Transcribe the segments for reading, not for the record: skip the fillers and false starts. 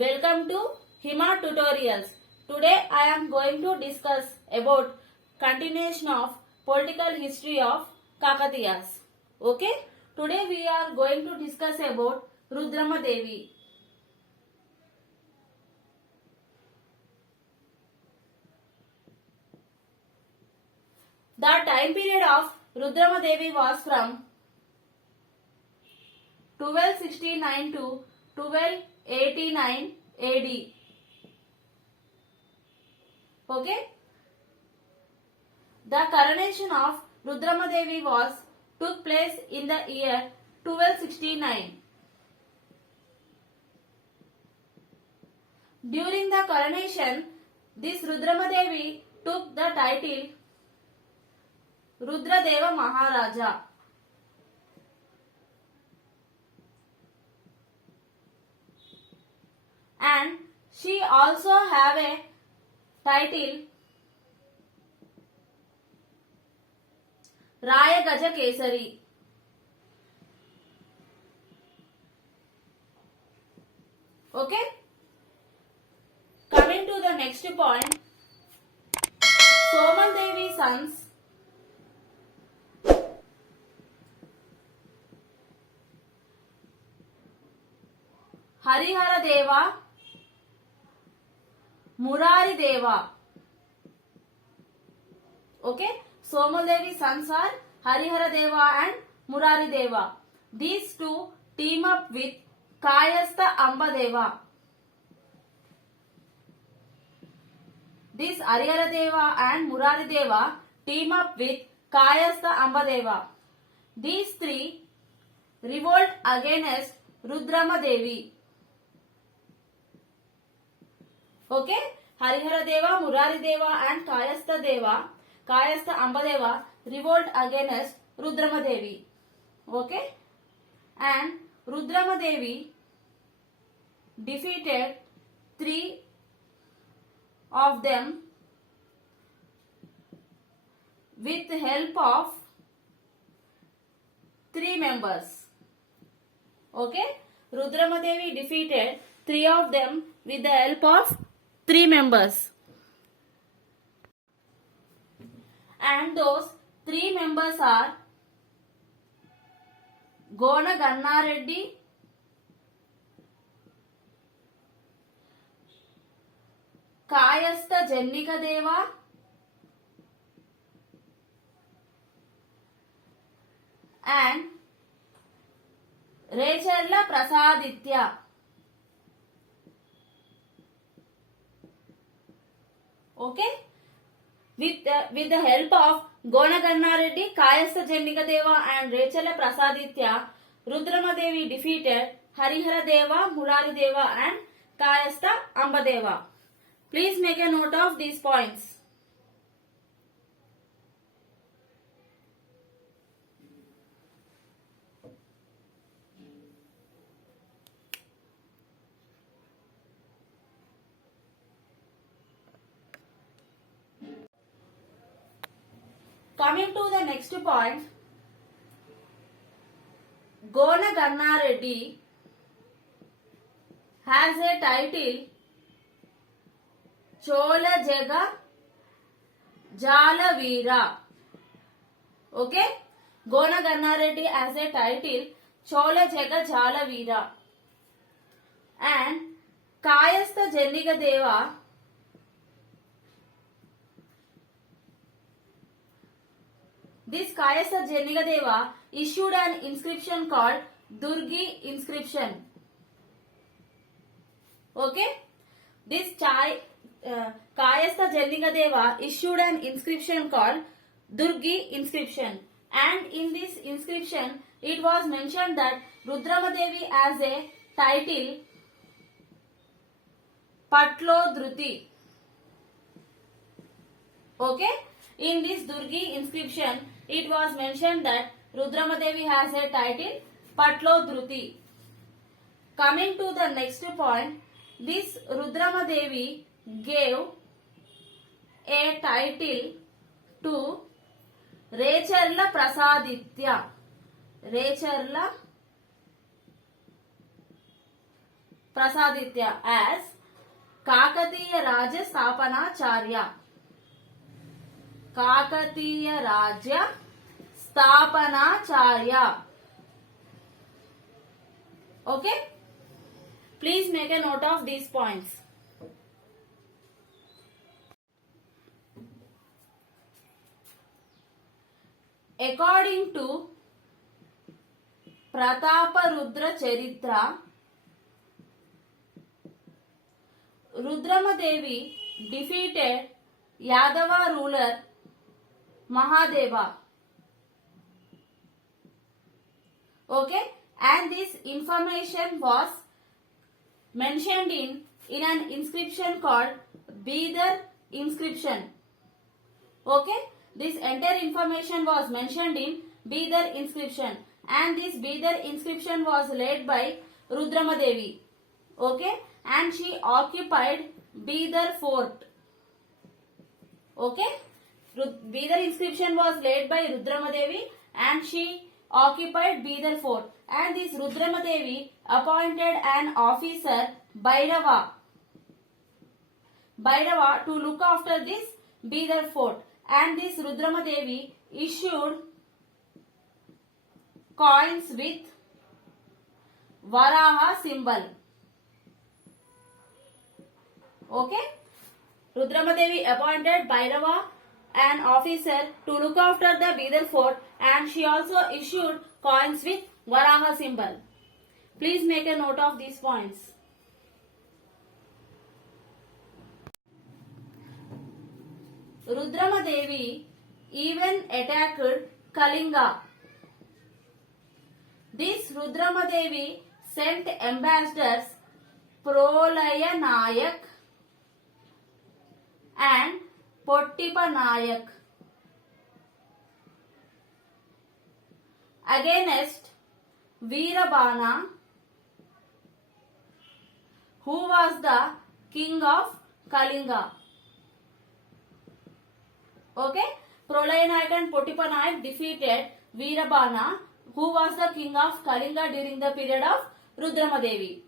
Welcome to Hima Tutorials. Today I am going to discuss about continuation of political history of Kakatiyas. Okay? Today we are going to discuss about Rudrama Devi. The time period of Rudrama Devi was from 1269 to 1289 AD. Okay? The coronation of Rudrama Devi took place in the year 1269. During the coronation, this Rudrama Devi took the title Rudradeva Maharaja. And she also have a title Raya Gaja Kesari. Okay? Coming to the next point, Soman Devi sons Harihara Deva, Murari Deva. Okay? Somal Devi sons are Harihara Deva and Murari Deva. These two team up with Kayastha Amba Deva. This Harihara Deva and Murari Deva team up with Kayastha Amba Deva. These three revolt against Rudrama Devi. Okay? Harihara Deva, Murari Deva and Kayastha Amba Deva revolt against Rudrama Devi. Okay? And Rudrama Devi defeated three of them with the help of three members. Okay? Rudrama Devi defeated three of them with the help of three members. And those three members are Gona Ganna Reddy, Kayastha Jennika Deva, and Recherla Prasaditya. Okay? With the help of Gona Ganna Reddy, Kayastha Jennika Deva and Recherla Prasaditya, Rudrama Devi defeated Harihara Deva, Murari Deva and Kayastha Amba Deva. Please make a note of these points. Coming to the next point, Gona Ganna Reddy has a title Chola Jaga Jala Veera. Okay? Gona Ganna Reddy has a title Chola Jaga Jala Veera. And Kayastha Jennika Deva This Kayastha Jennika Deva issued an inscription called Durgi inscription. Okay? This Kayastha Jennika Deva issued an inscription called Durgi inscription. And in this inscription, it was mentioned that Rudrama Devi has a title Patlo Dhruti. Okay? In this Durgi inscription, it was mentioned that Rudrama Devi has a title Patlo Dhruti. Coming to the next point, this Rudrama Devi gave a title to Recherla Prasaditya. Recherla Prasaditya as Kakatiya Raja Sthapanacharya. Kakatiya Raja Sthapanacharya. Okay? Please make a note of these points. According to Prataparudra Charitra, Rudramadevi defeated Yadava ruler Mahadeva. Okay, and this information was mentioned in an inscription called Bidar inscription. Okay, this entire information was mentioned in Bidar inscription, and this Bidar inscription was led by Rudramadevi. Okay, and she occupied Bidar fort. Okay, Bidar inscription was led by Rudramadevi and she occupied Bidar fort, and this Rudramadevi appointed an officer Bhairava to look after this Bidar fort, and this Rudramadevi issued coins with Varaha symbol. Okay, Rudramadevi appointed Bhairava an officer to look after the Bidar fort, and she also issued coins with Varaha symbol. Please make a note of these points. Rudramadevi even attacked Kalinga. This Rudramadevi sent ambassadors Prolaya Nayak and Pottipa Nayak against Veerabhana, who was the king of Kalinga. Okay, Prolaya Nayak and Pottipa Nayak defeated Veerabhana, who was the king of Kalinga during the period of Rudramadevi.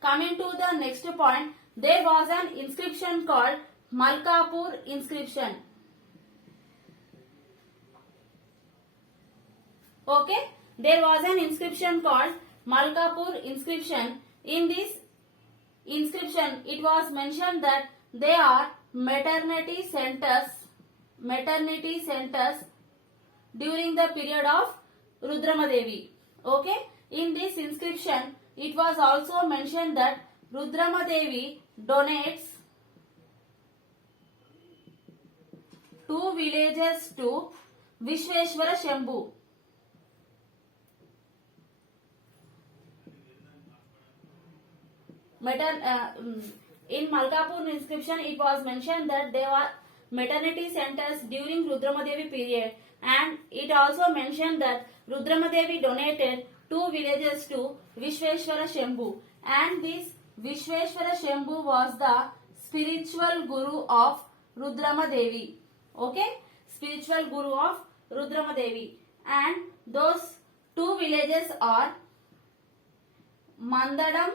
Coming to the next point, there was an inscription called Malkapur inscription. Okay, there was an inscription called Malkapur inscription. In this inscription, it was mentioned that they are maternity centers during the period of Rudramadevi. Okay, in this inscription, it was also mentioned that Rudramadevi donates 2 villages to Vishveshwara Shambhu. In Malkapur inscription, it was mentioned that there were maternity centers during Rudramadevi period, and it also mentioned that Rudramadevi donated 2 villages to Vishveshwara Shambhu, and this Vishveshwara Shambhu was the spiritual guru of Rudramadevi. Okay, spiritual guru of Rudramadevi, and those 2 villages are Mandadam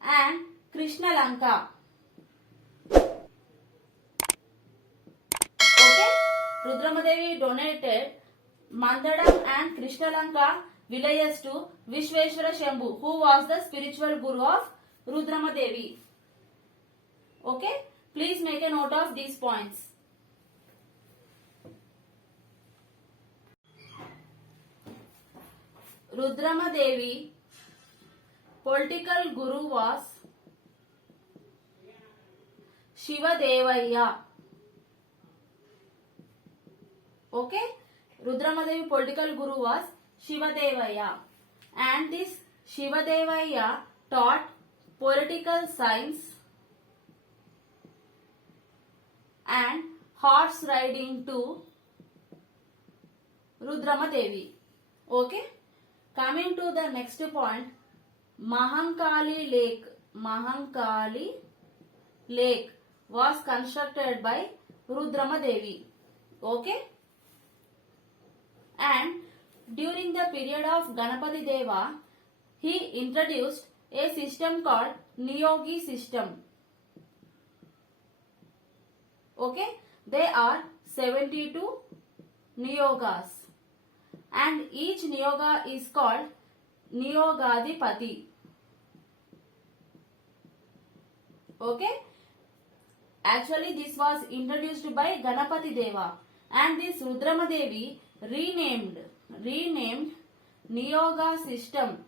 and Krishnalanka. Okay, Rudramadevi donated Mandadam and Krishnalanka villages to Vishveshwara Shambhu, who was the spiritual guru of Rudramadevi. Okay, please make a note of these points. Rudramadevi political guru was Shivadevaya. Okay, Rudramadevi political guru was Shivadevaya, and this Shivadevaya taught political science and horse riding to Rudramadevi. Okay, coming to the next point, Mahankali Lake was constructed by Rudramadevi. Okay, and during the period of Ganapati Deva, he introduced a system called Niyogi system. Okay, there are 72 Niyogas and each Niyoga is called Niyogadipati. Okay, actually this was introduced by Ganapati Deva and this Rudrama Devi renamed Niyoga system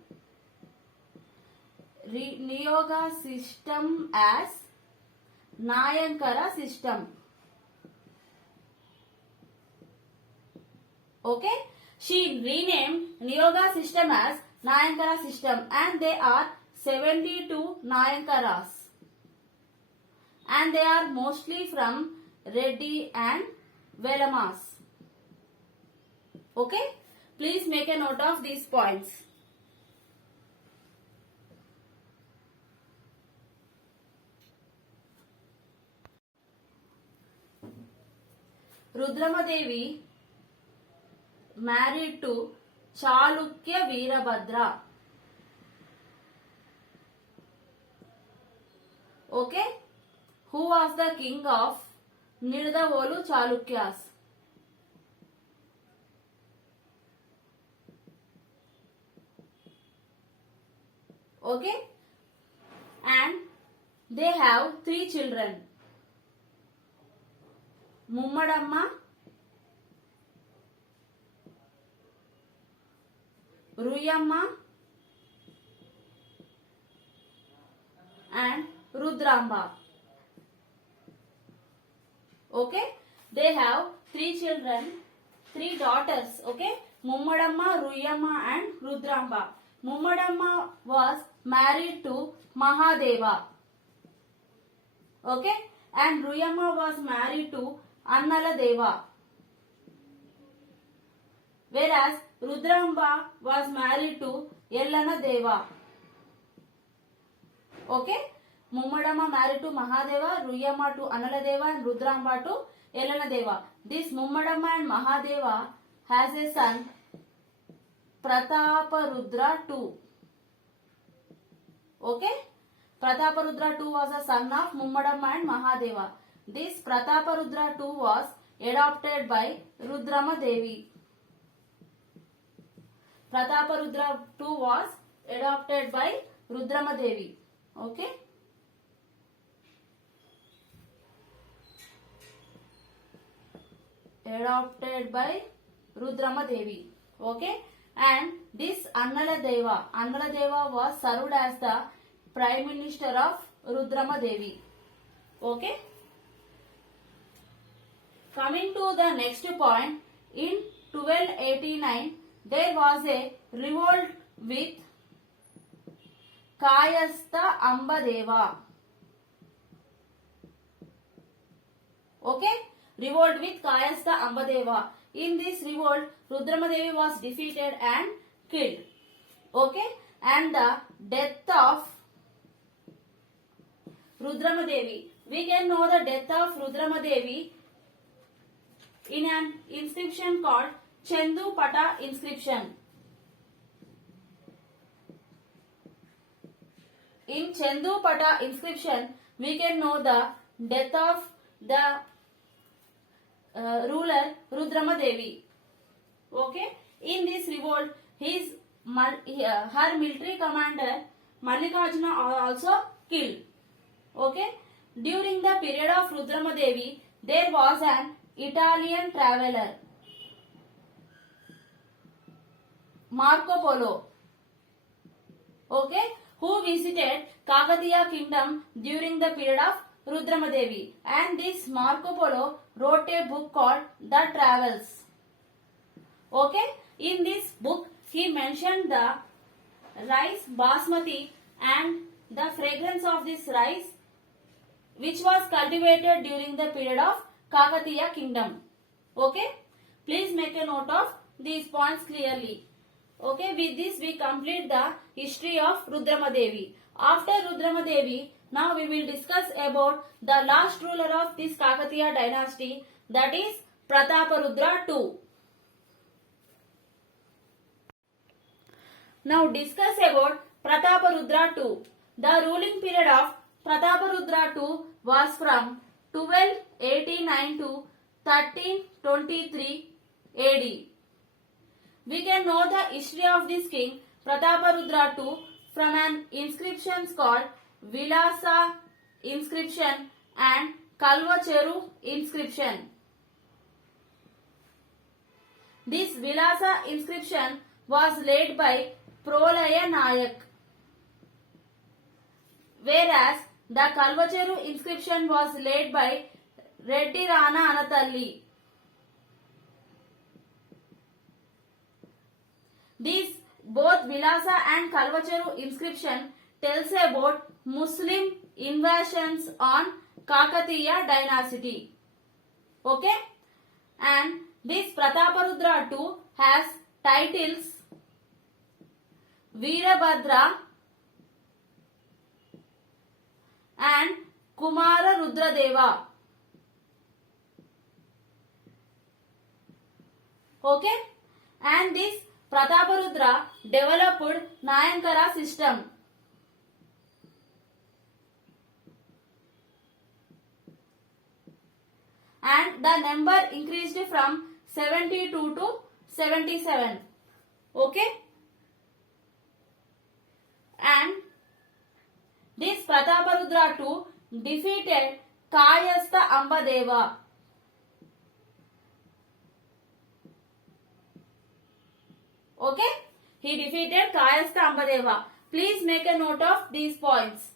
as Nayankara system. Okay, she renamed Niyoga system as Nayankara system and there are 72 Nayankaras and they are mostly from Reddy and Velamas. Okay, please make a note of these points. Rudrama Devi married to Chalukya Veerabhadra. Okay, who was the king of Nidavolu Chalukyas? Okay, and they have 3 children. Mummadamma, Ruyamma and Rudraamba. Okay, they have 3 children, 3 daughters. Okay, Mummadamma, Ruyamma and Rudraamba. Mummadamma was married to Mahadeva. Okay, and Ruyamma was married to Annala Deva. Whereas Rudraamba was married to Yellana Deva. Okay, Mummadamma married to Mahadeva, Ruyamma to Annala Deva and Rudraamba to Yellana Deva. This Mummadamma and Mahadeva has a son, Prataparudra II. Okay, Prataparudra II was a son of Mummadamma and Mahadeva. This Prataparudra II was adopted by Rudrama Devi. Prataparudra II was adopted by Rudrama Devi. Okay. Adopted by Rudrama Devi. Okay. And this Annala Deva was served as the Prime Minister of Rudrama Devi. Okay. Coming to the next point, in 1289 there was a revolt with Kayastha Ambadeva. Okay, revolt with Kayastha Ambadeva. In this revolt, Rudrama Devi was defeated and killed. Okay, and the death of Rudrama Devi. We can know the death of Rudrama Devi in an inscription called Chendu Pata inscription. In Chendu Pata inscription, we can know the death of the ruler Rudrama Devi. Okay, in this revolt, her military commander Mallikarjuna also killed. Okay, during the period of Rudrama Devi, there was an Italian traveler, Marco Polo. Okay, who visited Kakatiya kingdom during the period of Rudrama Devi, and this Marco Polo wrote a book called The Travels. Okay, in this book he mentioned the rice basmati and the fragrance of this rice which was cultivated during the period of Kakatiya kingdom. Okay, please make a note of these points clearly. Okay, with this we complete the history of Rudrama Devi. After Rudrama Devi, now we will discuss about the last ruler of this Kakatiya dynasty, that is Prataparudra II. Now discuss about Prataparudra II. The ruling period of Prataparudra II was from 1289 to 1323 AD. We can know the history of this king Prataparudra II from an inscription called Vilasa inscription and Kalvacheru inscription. This Vilasa inscription was laid by Prolaya Nayak, whereas the Kalvacheru inscription was laid by Reddy Rana Anatalli. These both Vilasa and Kalvacheru inscription tells about Muslim invasions on Kakatiya dynasty. Okay? And this Prataparudra II has titles Veerabhadra and Kumara Rudradeva. Okay? And this Prataparudra developed Nayankara system. And the number increased from 72 to 77. Okay? And this Prataparudra II defeated Kayastha Ambadeva. Okay? He defeated Kayastha Ambadeva. Please make a note of these points.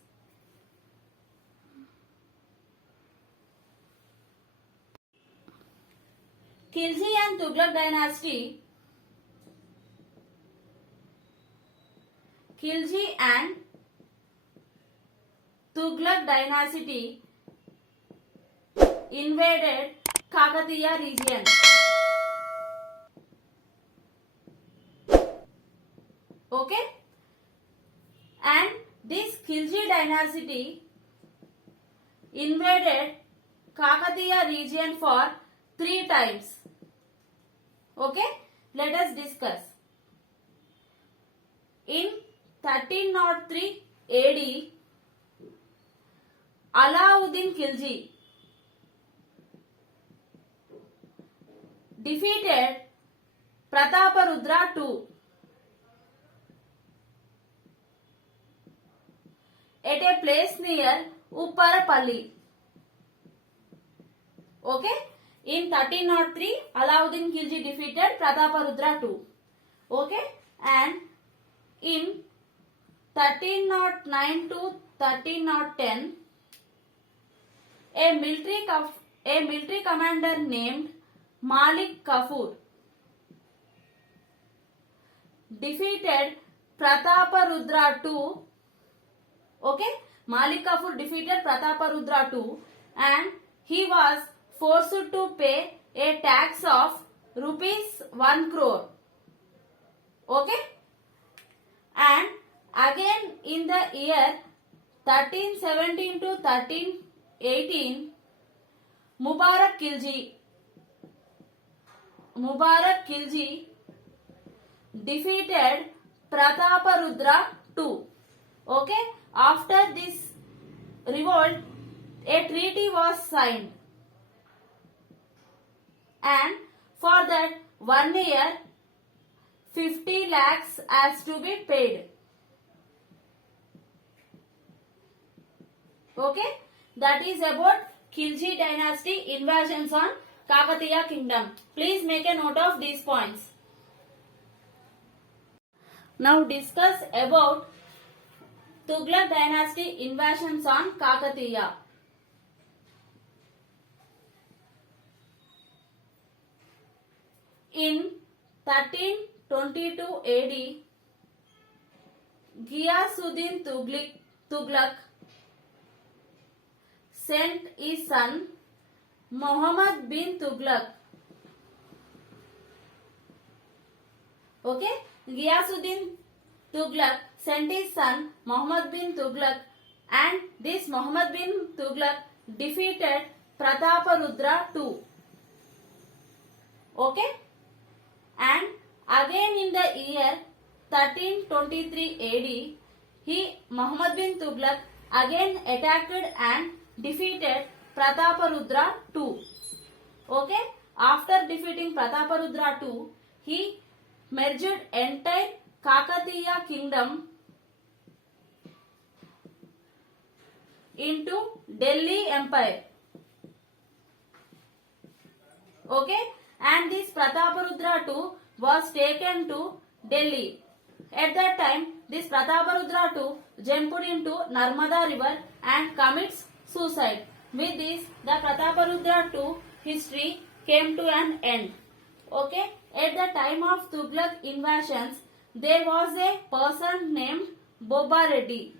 Khilji and Tughlaq dynasty. Khilji and Tughlaq dynasty invaded Kakatiya region. Okay? And this Khilji dynasty invaded Kakatiya region for 3 times. Okay? Let us discuss. In 1303 AD, Alauddin Khilji defeated Prataparudra II at a place near Upparapalli. Okay? In 1303, Alauddin Khilji defeated Prataparudra II. Okay? And in 1309 to 1310, a military commander named Malik Kafur defeated Prataparudra II. Okay? Malik Kafur defeated Prataparudra II and he was forced to pay a tax of rupees 1 crore. Okay? And again in the year 1317 to 1318, Mubarak Khilji defeated Prataparudra II. Okay? After this revolt, a treaty was signed. And for that 1 year, 50 lakhs has to be paid. Okay? That is about Khilji dynasty invasions on Kakatiya kingdom. Please make a note of these points. Now discuss about Tughlaq dynasty invasions on Kakatiya. In 1322 AD, Ghiyasuddin Tughlaq sent his son Muhammad bin Tughlaq. Okay? Ghiyasuddin Tughlaq sent his son Muhammad bin Tughlaq and this Muhammad bin Tughlaq defeated Prataparudra II. Okay? And again in the year 1323 AD, Muhammad bin Tughlaq again attacked and defeated Prataparudra II. Okay, after defeating Prataparudra II, he merged entire Kakatiya kingdom into Delhi Empire. Okay, and this Prataparudra II was taken to Delhi. At that time, this Prataparudra II jumped into Narmada river and commits suicide. With this, the Prataparudra II history came to an end. Okay, at the time of Tughlaq invasions, there was a person named Boba Reddy.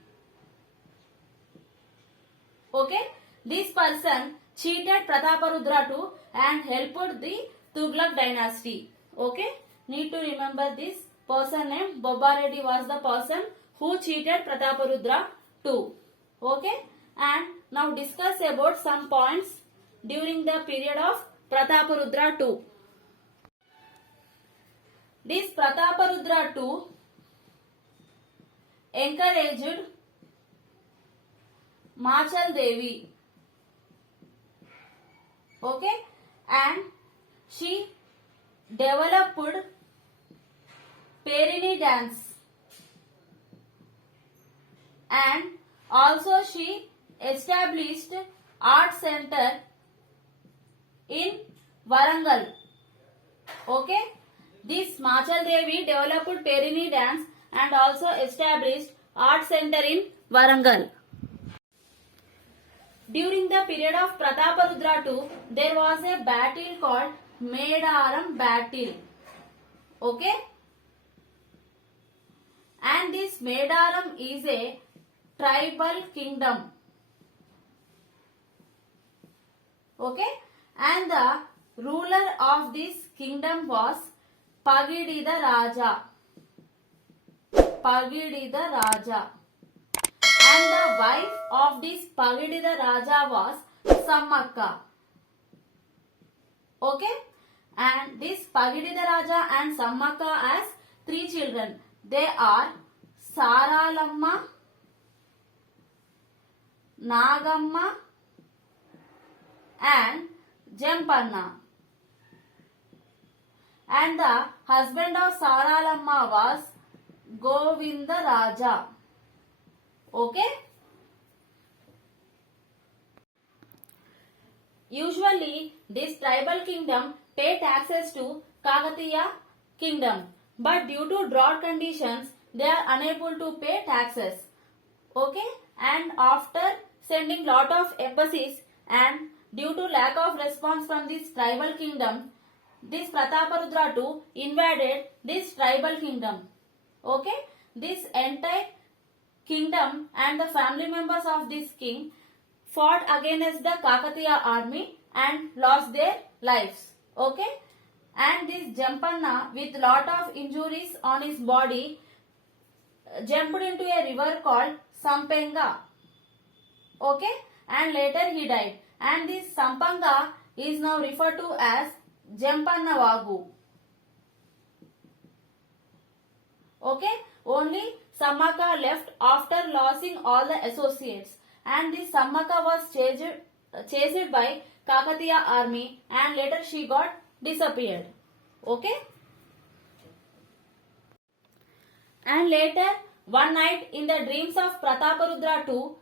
Okay, this person cheated Prataparudra II and helped the Tughlaq dynasty. Okay, need to remember this person named Boba Reddy was the person who cheated Prataparudra II. Okay, and now discuss about some points during the period of Prataparudra II. This Prataparudra II encouraged Machal Devi. Okay, and she developed Perini dance, and also she established art center in Warangal. Okay, this Machal Devi developed Perini dance and also established art center in Warangal. During the period of Prataparudra II, there was a battle called Medaram battle. Okay, and this Medaram is a tribal kingdom. Okay, and the ruler of this kingdom was Pagidida Raja. Pagidida Raja. And the wife of this Pagidida Raja was Sammakka. Okay, and this Pagidida Raja and Sammakka has 3 children. They are Saralamma, Nagamma and Jampanna. And the husband of Saralamma was Govinda Raja. Okay. Usually, this tribal kingdom pay taxes to Kakatiya kingdom, but due to drought conditions, they are unable to pay taxes. Okay, and after sending lot of embassies and due to lack of response from this tribal kingdom, this Prataparudra II invaded this tribal kingdom. Okay, this entire kingdom and the family members of this king fought against the Kakatiya army and lost their lives. Okay, and this Jampanna with lot of injuries on his body jumped into a river called Sampenga. Okay, and later he died. And this Sampanga is now referred to as Jampanna Vagu. Okay, only Sammakka left after losing all the associates, and this Sammakka was chased by Kakatiya army and later she got disappeared. Okay, and later one night in the dreams of Prataparudra II,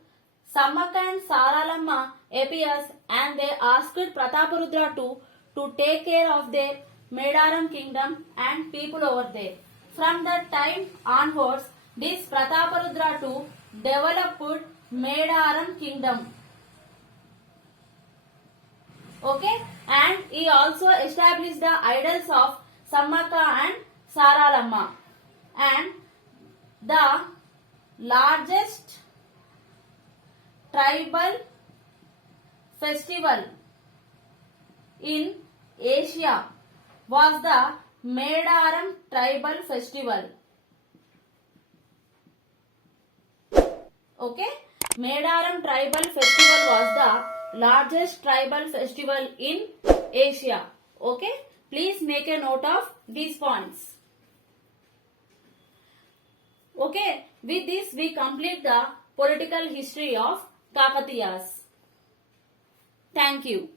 Sammakka and Saralamma appears and they asked Prataparudra II to take care of their Medaram kingdom and people over there. From that time onwards, this Prataparudra II developed Medaram kingdom. Okay, and he also established the idols of Sammakka and Saralamma. And the largest tribal festival in Asia was the Medaram tribal festival. Okay, Medaram tribal festival was the largest tribal festival in Asia. Okay, please make a note of these points. Okay, with this we complete the political history of Kakatiyas. Thank you.